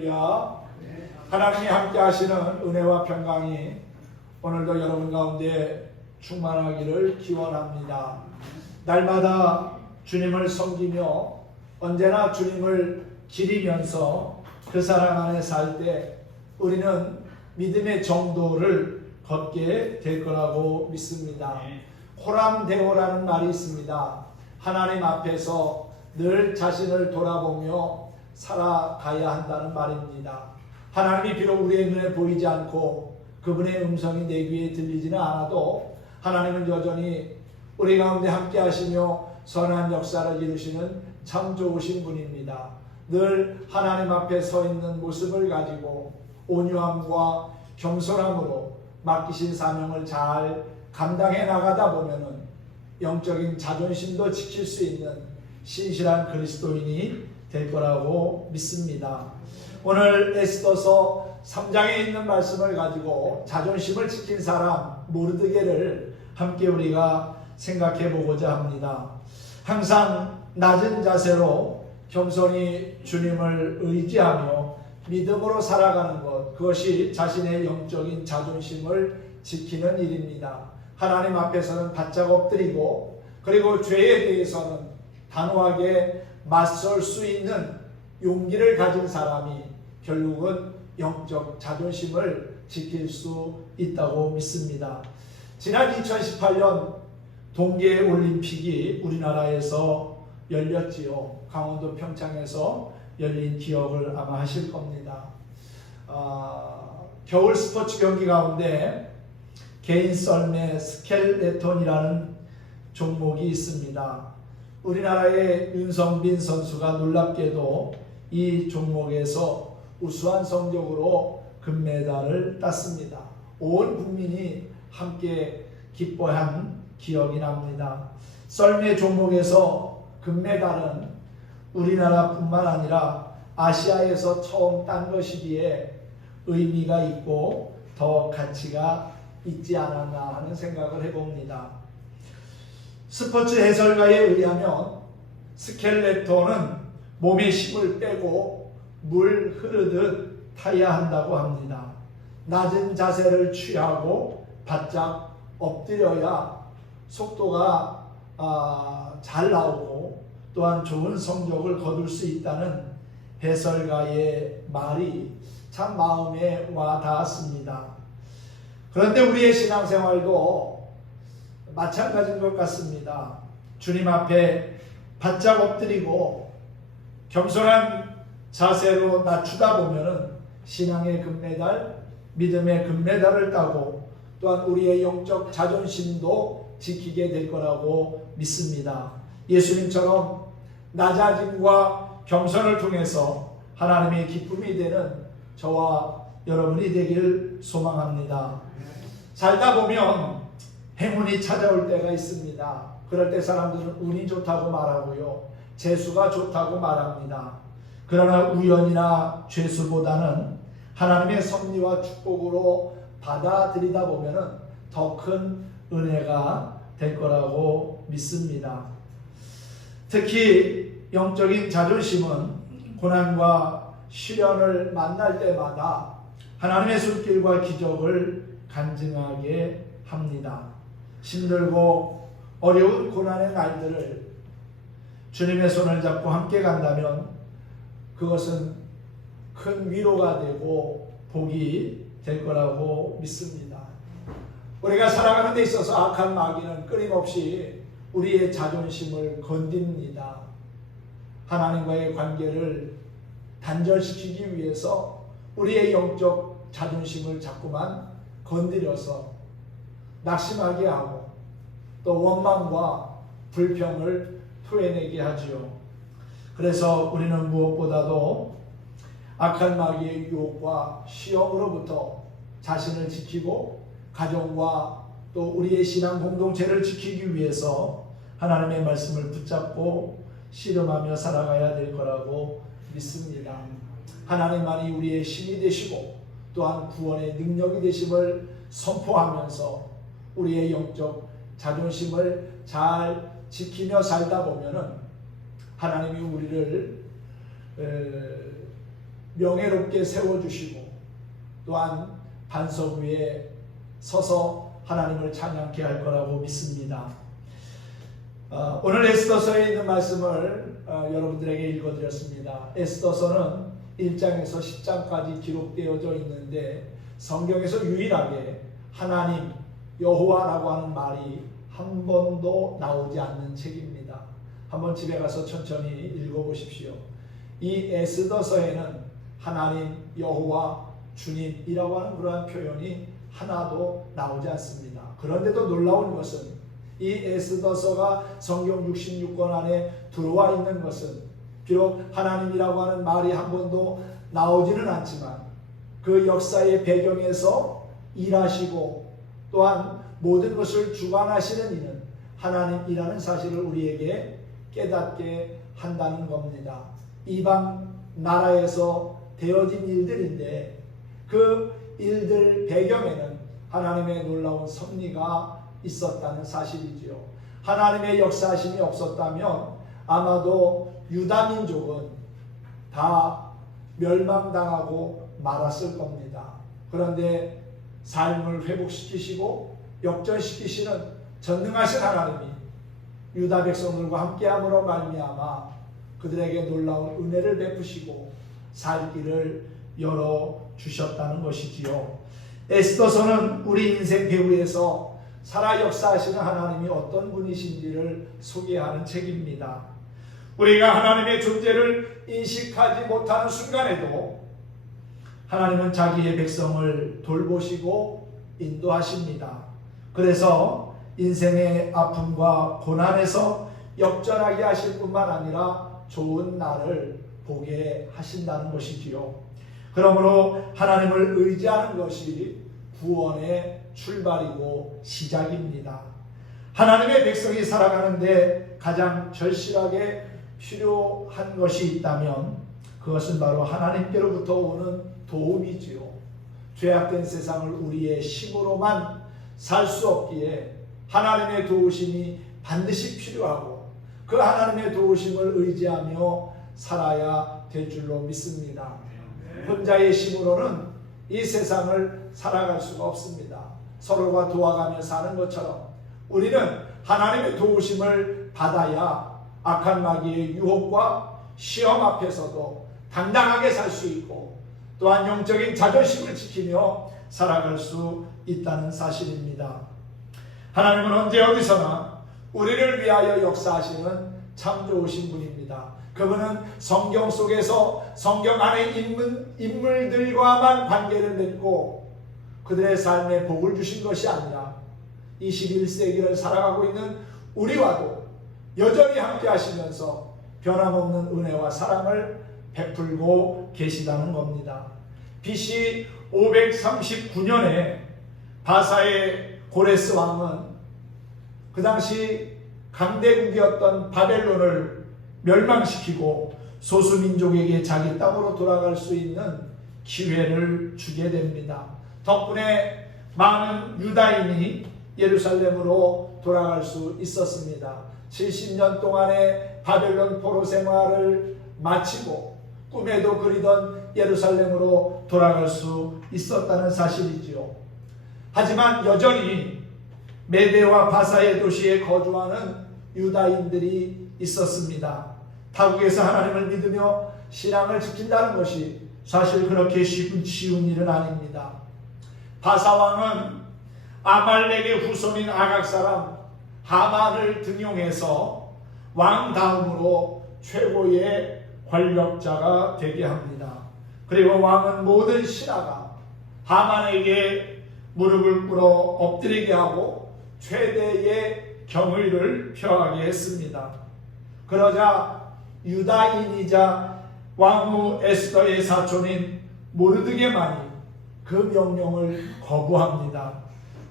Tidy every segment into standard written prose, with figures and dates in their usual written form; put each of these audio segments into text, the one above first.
할렐루야. 하나님이 함께 하시는 은혜와 평강이 오늘도 여러분 가운데 충만하기를 기원합니다. 날마다 주님을 섬기며 언제나 주님을 기리면서 그 사랑 안에 살 때 우리는 믿음의 정도를 걷게 될 거라고 믿습니다. 호람대오라는 말이 있습니다. 하나님 앞에서 늘 자신을 돌아보며 살아가야 한다는 말입니다. 하나님이 비록 우리의 눈에 보이지 않고 그분의 음성이 내 귀에 들리지는 않아도 하나님은 여전히 우리 가운데 함께 하시며 선한 역사를 이루시는 참 좋으신 분입니다. 늘 하나님 앞에 서 있는 모습을 가지고 온유함과 겸손함으로 맡기신 사명을 잘 감당해 나가다 보면은 영적인 자존심도 지킬 수 있는 신실한 그리스도인이 될 거라고 믿습니다. 오늘 에스더서 3장에 있는 말씀을 가지고 자존심을 지킨 사람 모르드게를 함께 우리가 생각해 보고자 합니다. 항상 낮은 자세로 겸손히 주님을 의지하며 믿음으로 살아가는 것, 그것이 자신의 영적인 자존심을 지키는 일입니다. 하나님 앞에서는 바짝 엎드리고 그리고 죄에 대해서는 단호하게 맞설 수 있는 용기를 가진 사람이 결국은 영적 자존심을 지킬 수 있다고 믿습니다. 지난 2018년 동계올림픽이 우리나라에서 열렸지요. 강원도 평창에서 열린 기억을 아마 하실 겁니다. 겨울 스포츠 경기 가운데 개인 썰매 스켈레톤이라는 종목이 있습니다. 우리나라의 윤성빈 선수가 놀랍게도 이 종목에서 우수한 성적으로 금메달을 땄습니다. 온 국민이 함께 기뻐한 기억이 납니다. 썰매 종목에서 금메달은 우리나라뿐만 아니라 아시아에서 처음 딴 것이기에 의미가 있고 더 가치가 있지 않았나 하는 생각을 해봅니다. 스포츠 해설가에 의하면 스켈레톤은 몸에 힘을 빼고 물 흐르듯 타야 한다고 합니다. 낮은 자세를 취하고 바짝 엎드려야 속도가 잘 나오고 또한 좋은 성적을 거둘 수 있다는 해설가의 말이 참 마음에 와 닿았습니다. 그런데 우리의 신앙생활도 마찬가지인 것 같습니다. 주님 앞에 바짝 엎드리고 겸손한 자세로 낮추다 보면은 신앙의 금메달, 믿음의 금메달을 따고 또한 우리의 영적 자존심도 지키게 될 거라고 믿습니다. 예수님처럼 낮아짐과 겸손을 통해서 하나님의 기쁨이 되는 저와 여러분이 되길 소망합니다. 살다 보면 행운이 찾아올 때가 있습니다. 그럴 때 사람들은 운이 좋다고 말하고요, 재수가 좋다고 말합니다. 그러나 우연이나 죄수보다는 하나님의 섭리와 축복으로 받아들이다 보면 더 큰 은혜가 될 거라고 믿습니다. 특히 영적인 자존심은 고난과 시련을 만날 때마다 하나님의 손길과 기적을 간증하게 합니다. 힘들고 어려운 고난의 날들을 주님의 손을 잡고 함께 간다면 그것은 큰 위로가 되고 복이 될 거라고 믿습니다. 우리가 살아가는 데 있어서 악한 마귀는 끊임없이 우리의 자존심을 건듭니다. 하나님과의 관계를 단절시키기 위해서 우리의 영적 자존심을 자꾸만 건드려서 낙심하게 하고 또 원망과 불평을 토해내게 하지요. 그래서 우리는 무엇보다도 악한 마귀의 유혹과 시험으로부터 자신을 지키고 가정과 또 우리의 신앙 공동체를 지키기 위해서 하나님의 말씀을 붙잡고 씨름하며 살아가야 될 거라고 믿습니다. 하나님만이 우리의 힘이 되시고 또한 구원의 능력이 되심을 선포하면서 우리의 영적 자존심을 잘 지키며 살다 보면은 하나님이 우리를 명예롭게 세워주시고 또한 반석 위에 서서 하나님을 찬양케 할 거라고 믿습니다. 오늘 에스더서에 있는 말씀을 여러분들에게 읽어드렸습니다. 에스더서는 1장에서 10장까지 기록되어져 있는데 성경에서 유일하게 하나님, 여호와라고 하는 말이 한 번도 나오지 않는 책입니다. 한번 집에 가서 천천히 읽어보십시오. 이 에스더서에는 하나님, 여호와, 주님이라고 하는 그러한 표현이 하나도 나오지 않습니다. 그런데도 놀라운 것은 이 에스더서가 성경 66권 안에 들어와 있는 것은 비록 하나님이라고 하는 말이 한 번도 나오지는 않지만 그 역사의 배경에서 일하시고 또한 모든 것을 주관하시는 이는 하나님이라는 사실을 우리에게 깨닫게 한다는 겁니다. 이방 나라에서 되어진 일들인데 그 일들 배경에는 하나님의 놀라운 섭리가 있었다는 사실이지요. 하나님의 역사하심이 없었다면 아마도 유다 민족은 다 멸망당하고 말았을 겁니다. 그런데 삶을 회복시키시고 역전시키시는 전능하신 하나님이 유다 백성들과 함께함으로 말미암아 그들에게 놀라운 은혜를 베푸시고 살 길을 열어주셨다는 것이지요. 에스더서는 우리 인생 배후에서 살아 역사하시는 하나님이 어떤 분이신지를 소개하는 책입니다. 우리가 하나님의 존재를 인식하지 못하는 순간에도 하나님은 자기의 백성을 돌보시고 인도하십니다. 그래서 인생의 아픔과 고난에서 역전하게 하실 뿐만 아니라 좋은 날을 보게 하신다는 것이지요. 그러므로 하나님을 의지하는 것이 구원의 출발이고 시작입니다. 하나님의 백성이 살아가는데 가장 절실하게 필요한 것이 있다면 그것은 바로 하나님께로부터 오는 도움이지요. 죄악된 세상을 우리의 힘으로만 살 수 없기에 하나님의 도우심이 반드시 필요하고 그 하나님의 도우심을 의지하며 살아야 될 줄로 믿습니다. 혼자의 힘으로는 이 세상을 살아갈 수가 없습니다. 서로가 도와가며 사는 것처럼 우리는 하나님의 도우심을 받아야 악한 마귀의 유혹과 시험 앞에서도 당당하게 살 수 있고 또한 영적인 자존심을 지키며 살아갈 수 있다는 사실입니다. 하나님은 언제 어디서나 우리를 위하여 역사하시는 참 좋으신 분입니다. 그분은 성경 속에서 성경 안에 인물들과만 관계를 맺고 그들의 삶에 복을 주신 것이 아니라 21세기를 살아가고 있는 우리와도 여전히 함께 하시면서 변함없는 은혜와 사랑을 베풀고 계시다는 겁니다. BC 539년에 바사의 고레스 왕은 그 당시 강대국이었던 바벨론을 멸망시키고 소수민족에게 자기 땅으로 돌아갈 수 있는 기회를 주게 됩니다. 덕분에 많은 유다인이 예루살렘으로 돌아갈 수 있었습니다. 70년 동안의 바벨론 포로 생활을 마치고 꿈에도 그리던 예루살렘으로 돌아갈 수 있었다는 사실이지요. 하지만 여전히 메대와 바사의 도시에 거주하는 유다인들이 있었습니다. 타국에서 하나님을 믿으며 신앙을 지킨다는 것이 사실 그렇게 쉬운 일은 아닙니다. 바사 왕은 아말렉의 후손인 아각 사람 하만을 등용해서 왕 다음으로 최고의 권력자가 되게 합니다. 그리고 왕은 모든 신하가 하만에게 무릎을 꿇어 엎드리게 하고 최대의 경의를 표하게 했습니다. 그러자 유다인이자 왕후 에스더의 사촌인 모르드게만이 그 명령을 거부합니다.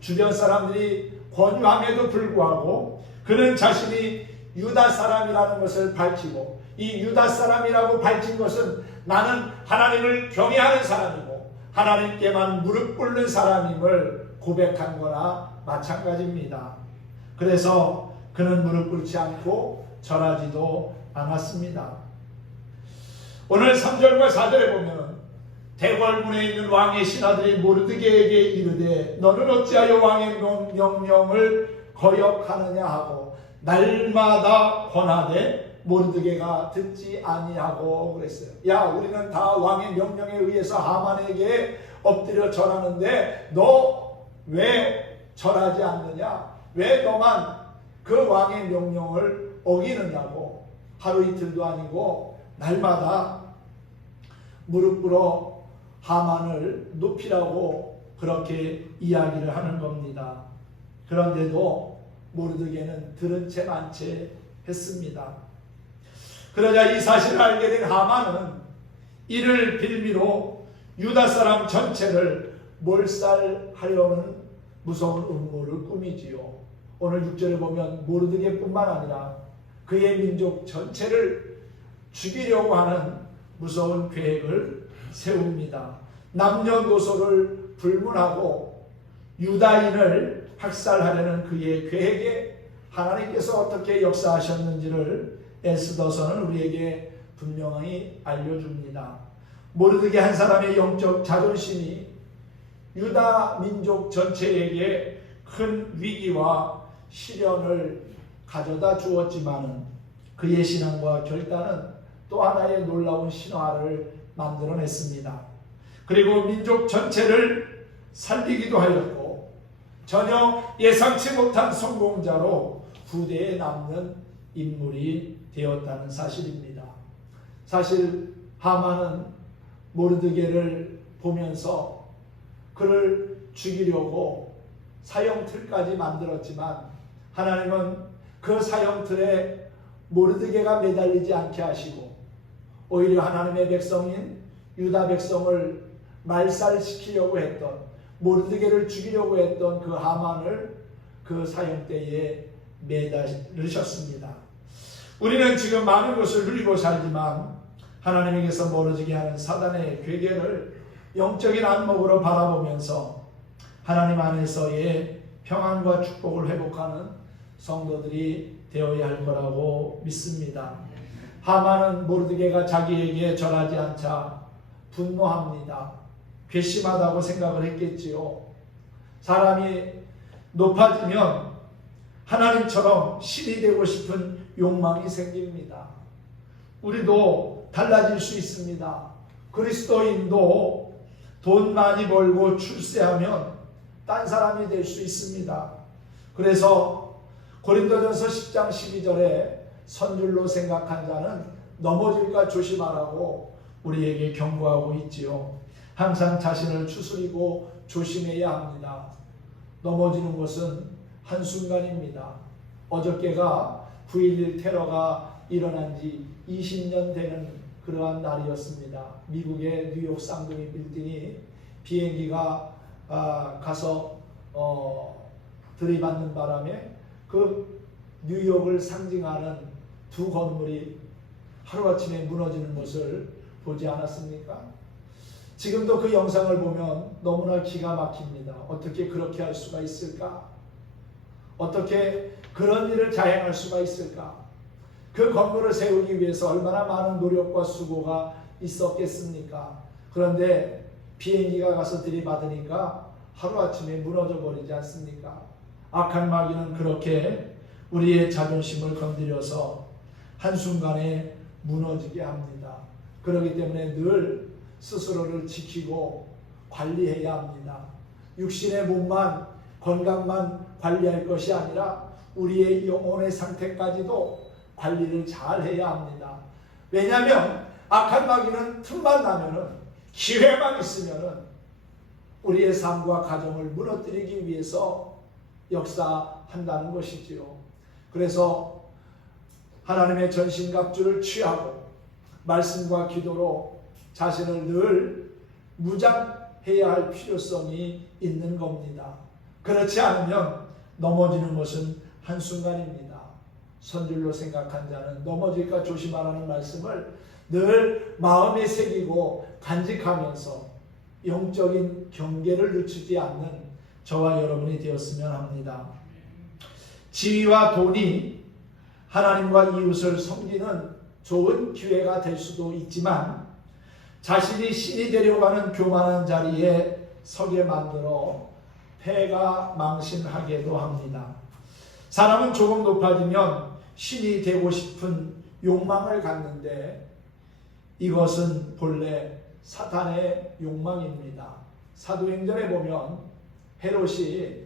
주변 사람들이 권유함에도 불구하고 그는 자신이 유다 사람이라는 것을 밝히고 이 유다 사람이라고 밝힌 것은 나는 하나님을 경외하는 사람이고 하나님께만 무릎 꿇는 사람임을 고백한 거나 마찬가지입니다. 그래서 그는 무릎 꿇지 않고 절하지도 않았습니다. 오늘 3절과 4절에 보면 대궐문에 있는 왕의 신하들이 모르드게에게 이르되 너는 어찌하여 왕의 명령을 거역하느냐 하고 날마다 권하되 모르드게가 듣지 아니하고 그랬어요. 야, 우리는 다 왕의 명령에 의해서 하만에게 엎드려 절하는데 너 왜 절하지 않느냐? 왜 너만 그 왕의 명령을 어기느냐고. 하루 이틀도 아니고 날마다 무릎 꿇어 하만을 높이라고 그렇게 이야기를 하는 겁니다. 그런데도 모르드게는 들은 채 만 채 했습니다. 그러자 이 사실을 알게 된 하만은 이를 빌미로 유다 사람 전체를 몰살하려는 무서운 음모를 꾸미지요. 오늘 6절에 보면 모르드게뿐만 아니라 그의 민족 전체를 죽이려고 하는 무서운 계획을 세웁니다. 남녀노소를 불문하고 유다인을 학살하려는 그의 계획에 하나님께서 어떻게 역사하셨는지를 에스더서는 우리에게 분명히 알려줍니다. 모르드게 한 사람의 영적 자존심이 유다 민족 전체에게 큰 위기와 시련을 가져다 주었지만은 그의 신앙과 결단은 또 하나의 놀라운 신화를 만들어냈습니다. 그리고 민족 전체를 살리기도 하였고 전혀 예상치 못한 성공자로 후대에 남는 인물이 되었다는 사실입니다. 사실 하만은 모르드게를 보면서 그를 죽이려고 사형틀까지 만들었지만 하나님은 그 사형틀에 모르드게가 매달리지 않게 하시고 오히려 하나님의 백성인 유다 백성을 말살시키려고 했던 모르드게를 죽이려고 했던 그 하만을 그 사형대에 매달으셨습니다. 우리는 지금 많은 것을 누리고 살지만 하나님에게서 멀어지게 하는 사단의 괴계를 영적인 안목으로 바라보면서 하나님 안에서의 평안과 축복을 회복하는 성도들이 되어야 할 거라고 믿습니다. 하만은 모르드게가 자기에게 절하지 않자 분노합니다. 괘씸하다고 생각을 했겠지요. 사람이 높아지면 하나님처럼 신이 되고 싶은 욕망이 생깁니다. 우리도 달라질 수 있습니다. 그리스도인도 돈 많이 벌고 출세하면 딴 사람이 될 수 있습니다. 그래서 고린도전서 10장 12절에 선줄로 생각한 자는 넘어질까 조심하라고 우리에게 경고하고 있지요. 항상 자신을 추스리고 조심해야 합니다. 넘어지는 것은 한순간입니다. 어저께가 9.11 테러가 일어난 지 20년 되는 그러한 날이었습니다. 미국의 뉴욕 쌍둥이 빌딩이 비행기가 가서 들이받는 바람에 그 뉴욕을 상징하는 두 건물이 하루아침에 무너지는 것을 보지 않았습니까? 지금도 그 영상을 보면 너무나 기가 막힙니다. 어떻게 그렇게 할 수가 있을까? 어떻게 그런 일을 자행할 수가 있을까? 그 건물을 세우기 위해서 얼마나 많은 노력과 수고가 있었겠습니까? 그런데 비행기가 가서 들이받으니까 하루아침에 무너져 버리지 않습니까? 악한 마귀는 그렇게 우리의 자존심을 건드려서 한순간에 무너지게 합니다. 그렇기 때문에 늘 스스로를 지키고 관리해야 합니다. 육신의 몸만 건강만 관리할 것이 아니라 우리의 영혼의 상태까지도 관리를 잘 해야 합니다. 왜냐하면 악한 마귀는 틈만 나면은 기회만 있으면은 우리의 삶과 가정을 무너뜨리기 위해서 역사한다는 것이지요. 그래서 하나님의 전신갑주를 취하고 말씀과 기도로 자신을 늘 무장해야 할 필요성이 있는 겁니다. 그렇지 않으면 넘어지는 것은 한순간입니다. 선줄로 생각한 자는 넘어질까 조심하라는 말씀을 늘 마음에 새기고 간직하면서 영적인 경계를 늦추지 않는 저와 여러분이 되었으면 합니다. 지위와 돈이 하나님과 이웃을 섬기는 좋은 기회가 될 수도 있지만 자신이 신이 되려고 하는 교만한 자리에 서게 만들어 패가 망신하게도 합니다. 사람은 조금 높아지면 신이 되고 싶은 욕망을 갖는데 이것은 본래 사탄의 욕망입니다. 사도행전에 보면 헤롯이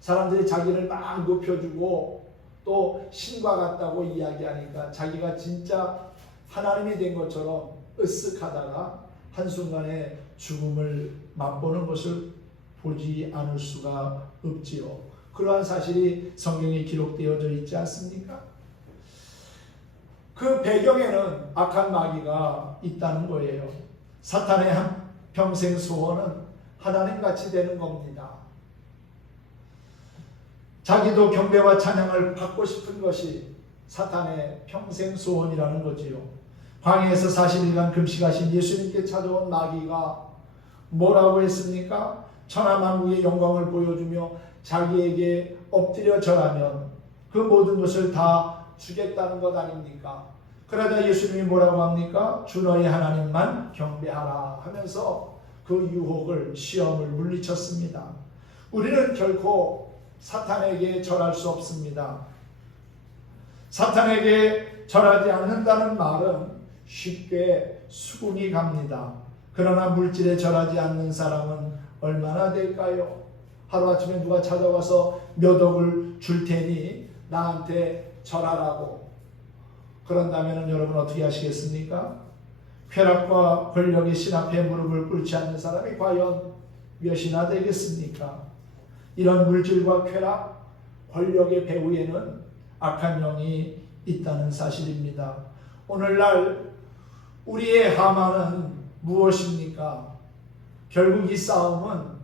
사람들이 자기를 막 높여주고 또 신과 같다고 이야기하니까 자기가 진짜 하나님이 된 것처럼 으쓱하다가 한순간에 죽음을 맛보는 것을 보지 않을 수가 없지요. 그러한 사실이 성경에 기록되어져 있지 않습니까? 그 배경에는 악한 마귀가 있다는 거예요. 사탄의 평생 소원은 하나님같이 되는 겁니다. 자기도 경배와 찬양을 받고 싶은 것이 사탄의 평생 소원이라는 거지요. 광야에서 40일간 금식하신 예수님께 찾아온 마귀가 뭐라고 했습니까? 천하만국의 영광을 보여주며 자기에게 엎드려 절하면 그 모든 것을 다 주겠다는 것 아닙니까? 그러자 예수님이 뭐라고 합니까? 주 너희 하나님만 경배하라 하면서 그 유혹을, 시험을 물리쳤습니다. 우리는 결코 사탄에게 절할 수 없습니다. 사탄에게 절하지 않는다는 말은 쉽게 수긍이 갑니다. 그러나 물질에 절하지 않는 사람은 얼마나 될까요? 하루아침에 누가 찾아와서 몇 억을 줄 테니 나한테 절하라고 그런다면 여러분 어떻게 하시겠습니까? 쾌락과 권력의 신 앞에 무릎을 꿇지 않는 사람이 과연 몇이나 되겠습니까? 이런 물질과 쾌락, 권력의 배후에는 악한 영이 있다는 사실입니다. 오늘날 우리의 하만은 무엇입니까? 결국 이 싸움은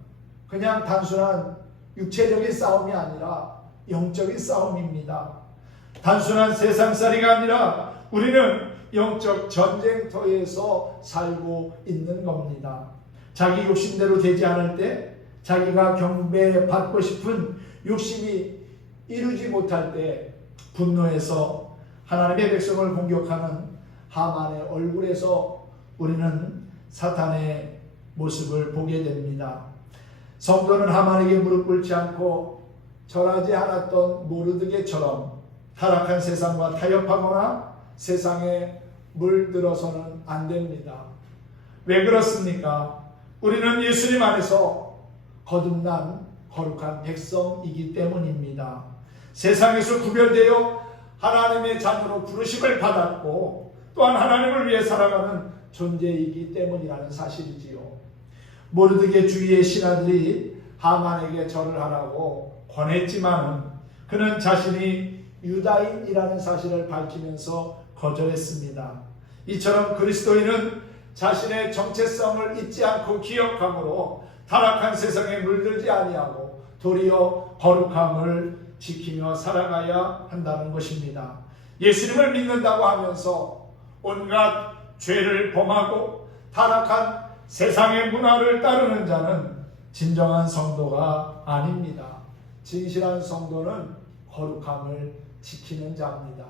그냥 단순한 육체적인 싸움이 아니라 영적인 싸움입니다. 단순한 세상살이가 아니라 우리는 영적 전쟁터에서 살고 있는 겁니다. 자기 욕심대로 되지 않을 때, 자기가 경배받고 싶은 욕심이 이루지 못할 때 분노해서 하나님의 백성을 공격하는 하만의 얼굴에서 우리는 사탄의 모습을 보게 됩니다. 성도는 하만에게 무릎 꿇지 않고 절하지 않았던 모르드게처럼 타락한 세상과 타협하거나 세상에 물들어서는 안 됩니다. 왜 그렇습니까? 우리는 예수님 안에서 거듭난 거룩한 백성이기 때문입니다. 세상에서 구별되어 하나님의 자녀로 부르심을 받았고 또한 하나님을 위해 살아가는 존재이기 때문이라는 사실이지요. 모르드게 주위의 신하들이 하만에게 절을 하라고 권했지만 그는 자신이 유다인이라는 사실을 밝히면서 거절했습니다. 이처럼 그리스도인은 자신의 정체성을 잊지 않고 기억함으로 타락한 세상에 물들지 아니하고 도리어 거룩함을 지키며 살아가야 한다는 것입니다. 예수님을 믿는다고 하면서 온갖 죄를 범하고 타락한 세상의 문화를 따르는 자는 진정한 성도가 아닙니다. 진실한 성도는 거룩함을 지키는 자입니다.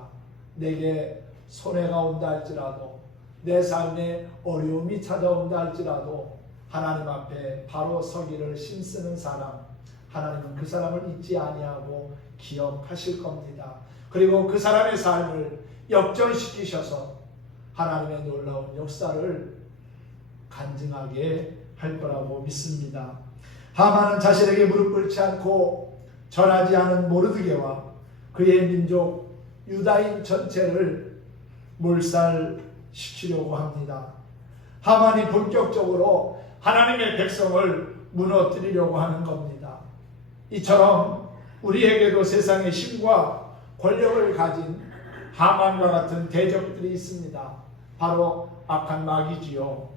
내게 손해가 온다 할지라도 내 삶에 어려움이 찾아온다 할지라도 하나님 앞에 바로 서기를 힘쓰는 사람, 하나님은 그 사람을 잊지 아니하고 기억하실 겁니다. 그리고 그 사람의 삶을 역전시키셔서 하나님의 놀라운 역사를 간증하게 할 거라고 믿습니다. 하만은 자신에게 무릎 꿇지 않고 절하지 않은 모르드게와 그의 민족 유다인 전체를 몰살시키려고 합니다. 하만이 본격적으로 하나님의 백성을 무너뜨리려고 하는 겁니다. 이처럼 우리에게도 세상의 힘과 권력을 가진 하만과 같은 대적들이 있습니다. 바로 악한 마귀지요.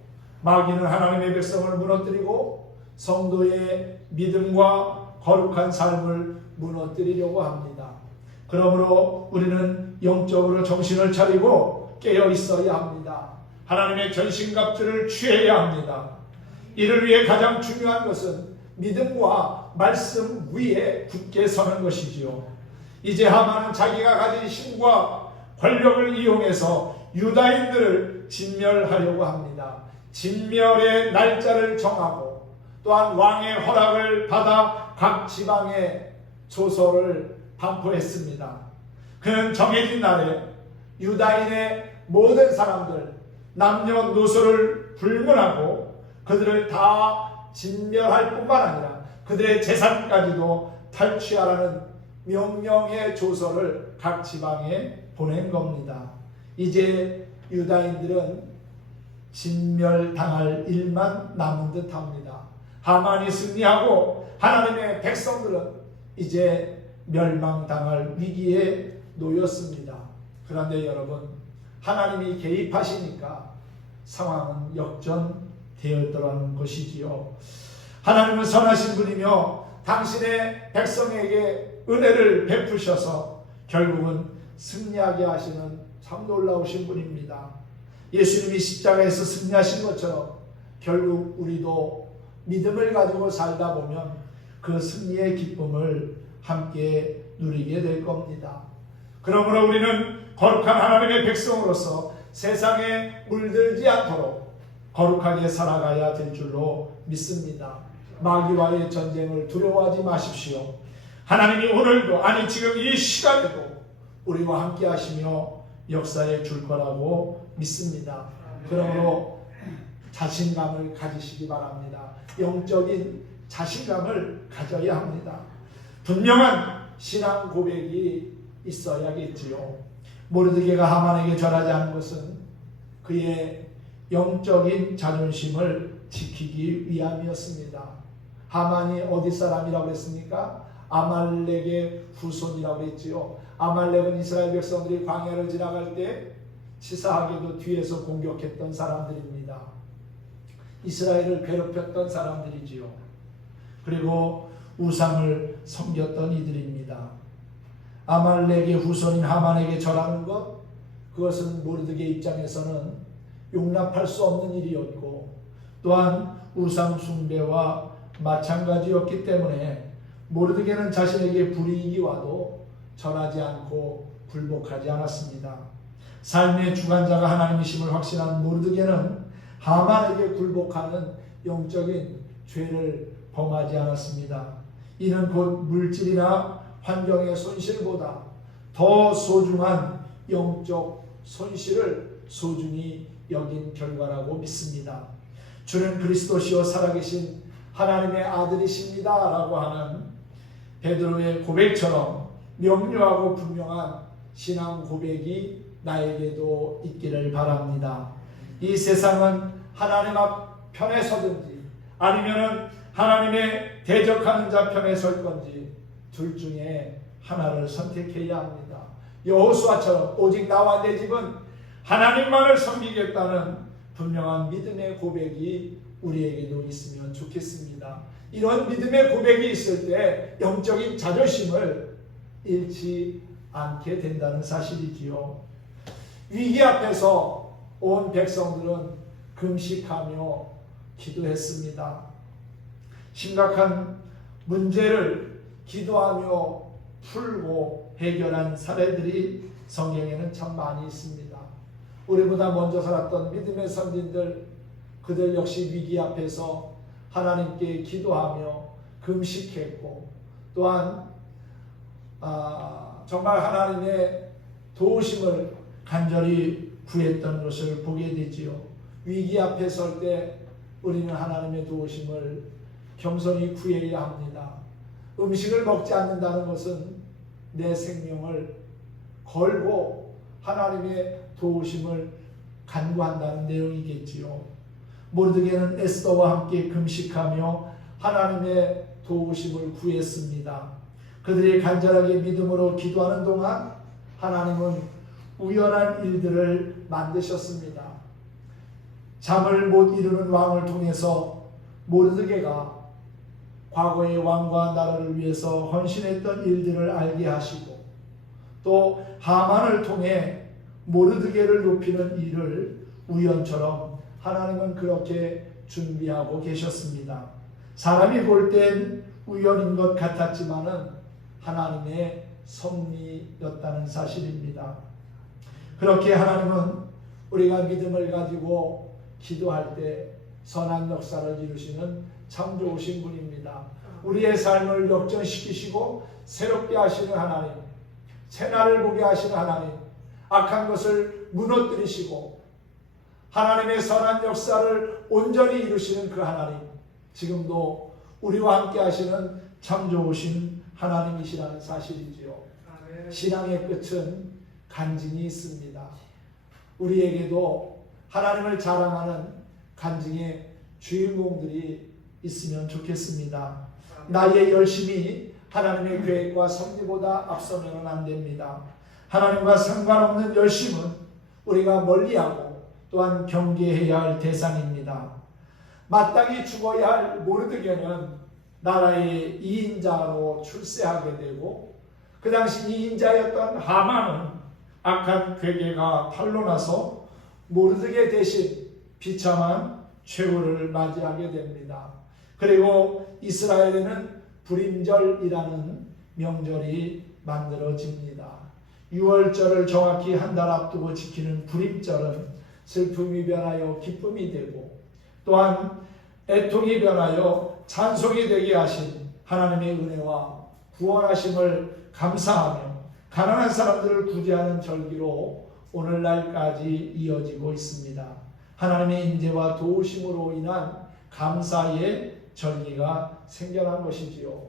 마귀는 하나님의 백성을 무너뜨리고 성도의 믿음과 거룩한 삶을 무너뜨리려고 합니다. 그러므로 우리는 영적으로 정신을 차리고 깨어 있어야 합니다. 하나님의 전신갑주를 취해야 합니다. 이를 위해 가장 중요한 것은 믿음과 말씀 위에 굳게 서는 것이지요. 이제 하만은 자기가 가진 힘과 권력을 이용해서 유다인들을 진멸하려고 합니다. 진멸의 날짜를 정하고 또한 왕의 허락을 받아 각 지방에 조서를 반포했습니다. 그는 정해진 날에 유다인의 모든 사람들 남녀노소를 불문하고 그들을 다 진멸할 뿐만 아니라 그들의 재산까지도 탈취하라는 명령의 조서를 각 지방에 보낸 겁니다. 이제 유다인들은 진멸당할 일만 남은 듯합니다. 하만이 승리하고 하나님의 백성들은 이제 멸망당할 위기에 놓였습니다. 그런데 여러분, 하나님이 개입하시니까 상황은 역전되었더라는 것이지요. 하나님은 선하신 분이며 당신의 백성에게 은혜를 베푸셔서 결국은 승리하게 하시는 참 놀라우신 분입니다. 예수님이 십자가에서 승리하신 것처럼 결국 우리도 믿음을 가지고 살다 보면 그 승리의 기쁨을 함께 누리게 될 겁니다. 그러므로 우리는 거룩한 하나님의 백성으로서 세상에 물들지 않도록 거룩하게 살아가야 될 줄로 믿습니다. 마귀와의 전쟁을 두려워하지 마십시오. 하나님이 오늘도, 아니 지금 이 시간에도 우리와 함께 하시며 역사해 줄 거라고 믿습니다. 그러므로 자신감을 가지시기 바랍니다. 영적인 자신감을 가져야 합니다. 분명한 신앙 고백이 있어야겠지요. 모르드게가 하만에게 절하지 않은 것은 그의 영적인 자존심을 지키기 위함이었습니다. 하만이 어디 사람이라고 했습니까? 아말렉의 후손이라고 했지요. 아말렉은 이스라엘 백성들이 광야를 지나갈 때 치사하게도 뒤에서 공격했던 사람들입니다. 이스라엘을 괴롭혔던 사람들이지요. 그리고 우상을 섬겼던 이들입니다. 아말렉의 후손인 하만에게 절하는 것, 그것은 모르드게 입장에서는 용납할 수 없는 일이었고 또한 우상 숭배와 마찬가지였기 때문에 모르드게는 자신에게 불이익이 와도 절하지 않고 굴복하지 않았습니다. 삶의 주관자가 하나님이심을 확신한 모르드게는 하만에게 굴복하는 영적인 죄를 범하지 않았습니다. 이는 곧 물질이나 환경의 손실보다 더 소중한 영적 손실을 소중히 여긴 결과라고 믿습니다. 주는 그리스도시요 살아계신 하나님의 아들이십니다 라고 하는 베드로의 고백처럼 명료하고 분명한 신앙 고백이 나에게도 있기를 바랍니다. 이 세상은 하나님 앞 편에 서든지 아니면 하나님의 대적하는 자 편에 설 건지 둘 중에 하나를 선택해야 합니다. 여호수아처럼 오직 나와 내 집은 하나님만을 섬기겠다는 분명한 믿음의 고백이 우리에게도 있으면 좋겠습니다. 이런 믿음의 고백이 있을 때 영적인 자존심을 잃지 않게 된다는 사실이지요. 위기 앞에서 온 백성들은 금식하며 기도했습니다. 심각한 문제를 기도하며 풀고 해결한 사례들이 성경에는 참 많이 있습니다. 우리보다 먼저 살았던 믿음의 선진들, 그들 역시 위기 앞에서 하나님께 기도하며 금식했고 또한 정말 하나님의 도우심을 간절히 구했던 것을 보게 되지요. 위기 앞에 설 때 우리는 하나님의 도우심을 겸손히 구해야 합니다. 음식을 먹지 않는다는 것은 내 생명을 걸고 하나님의 도우심을 간구한다는 내용이겠지요. 모르드게는 에스더와 함께 금식하며 하나님의 도우심을 구했습니다. 그들이 간절하게 믿음으로 기도하는 동안 하나님은 우연한 일들을 만드셨습니다. 잠을 못 이루는 왕을 통해서 모르드게가 과거의 왕과 나라를 위해서 헌신했던 일들을 알게 하시고 또 하만을 통해 모르드게를 높이는 일을 우연처럼 하나님은 그렇게 준비하고 계셨습니다. 사람이 볼 땐 우연인 것 같았지만은 하나님의 섭리였다는 사실입니다. 그렇게 하나님은 우리가 믿음을 가지고 기도할 때 선한 역사를 이루시는 참 좋으신 분입니다. 우리의 삶을 역전시키시고 새롭게 하시는 하나님, 새날을 보게 하시는 하나님, 악한 것을 무너뜨리시고 하나님의 선한 역사를 온전히 이루시는 그 하나님, 지금도 우리와 함께 하시는 참 좋으신 하나님이시라는 사실이지요. 신앙의 끝은 간증이 있습니다. 우리에게도 하나님을 자랑하는 간증의 주인공들이 있으면 좋겠습니다. 나의 열심이 하나님의 계획과 섭리보다 앞서면 안 됩니다. 하나님과 상관없는 열심은 우리가 멀리하고 또한 경계해야 할 대상입니다. 마땅히 죽어야 할 모르드게는 나라의 2인자로 출세하게 되고 그 당시 2인자였던 하만은 악한 괴계가 탄로나서 모르드게 대신 비참한 최후를 맞이하게 됩니다. 그리고 이스라엘에는 불임절이라는 명절이 만들어집니다. 6월절을 정확히 한 달 앞두고 지키는 불임절은 슬픔이 변하여 기쁨이 되고 또한 애통이 변하여 찬송이 되게 하신 하나님의 은혜와 구원하심을 감사하며 가난한 사람들을 구제하는 절기로 오늘날까지 이어지고 있습니다. 하나님의 인재와 도우심으로 인한 감사의 절기가 생겨난 것이지요.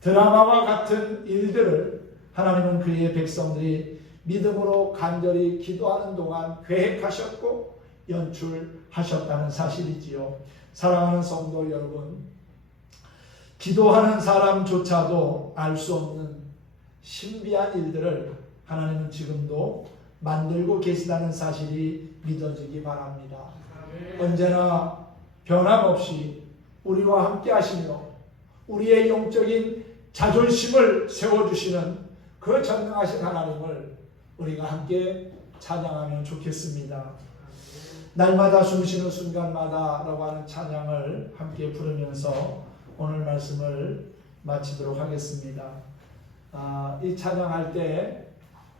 드라마와 같은 일들을 하나님은 그의 백성들이 믿음으로 간절히 기도하는 동안 계획하셨고 연출하셨다는 사실이지요. 사랑하는 성도 여러분, 기도하는 사람조차도 알 수 없는 신비한 일들을 하나님은 지금도 만들고 계시다는 사실이 믿어지기 바랍니다. 언제나 변함없이 우리와 함께 하시며 우리의 영적인 자존심을 세워주시는 그 전능하신 하나님을 우리가 함께 찬양하면 좋겠습니다. 날마다 숨쉬는 순간마다 라고 하는 찬양을 함께 부르면서 오늘 말씀을 마치도록 하겠습니다. 이 찬양할 때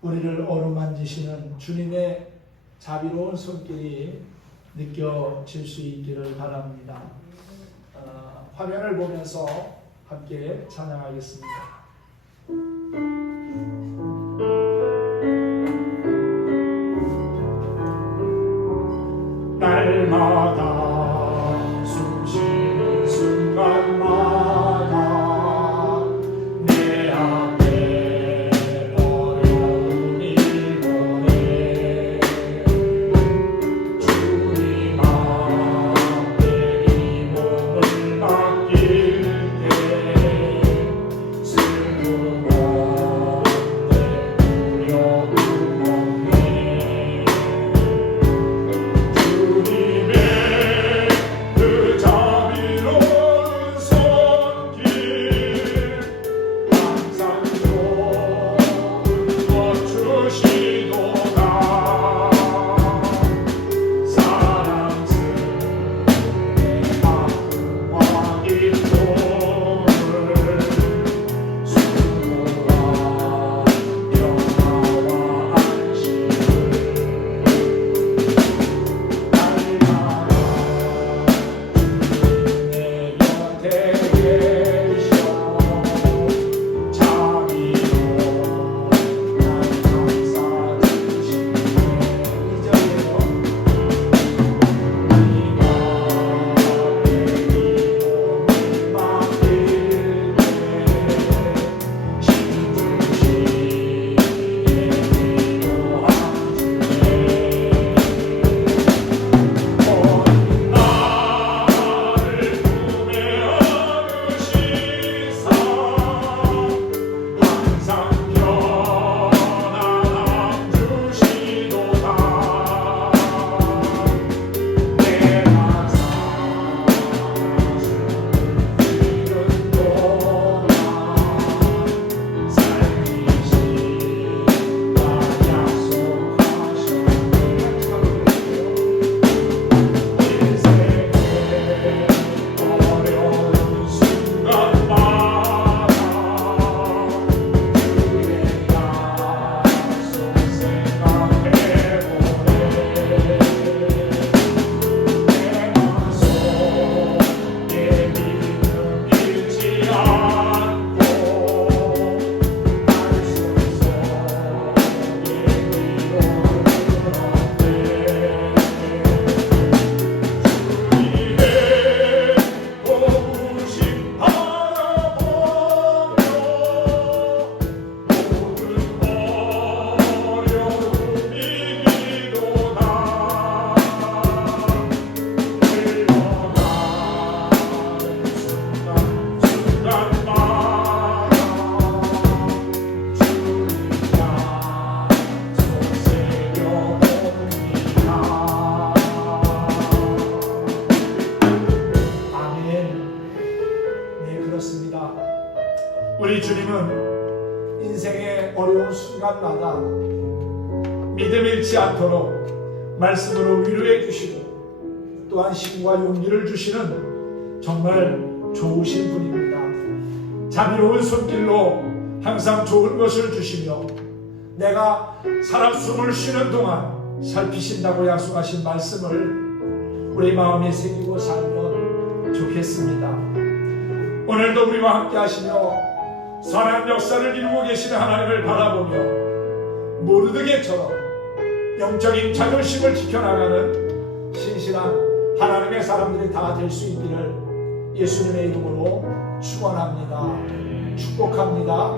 우리를 어루만지시는 주님의 자비로운 손길이 느껴질 수 있기를 바랍니다. 화면을 보면서 함께 찬양하겠습니다. 날마다 숨쉬는 순간마다 내 앞에 어려움이 오네. 주님 앞에 이 몸을 맡길 때 슬픔 우리 주님은 인생의 어려운 순간마다 믿음 잃지 않도록 말씀으로 위로해 주시고 또한 힘과 용기를 주시는 정말 좋으신 분입니다. 자비로운 손길로 항상 좋은 것을 주시며 내가 사람 숨을 쉬는 동안 살피신다고 약속하신 말씀을 우리 마음에 새기고 살면 좋겠습니다. 오늘도 우리와 함께 하시며 선한 역사를 이루고 계시는 하나님을 바라보며 모르드게처럼 영적인 자존심을 지켜나가는 신실한 하나님의 사람들이 다 될 수 있기를 예수님의 이름으로 축원합니다. 축복합니다.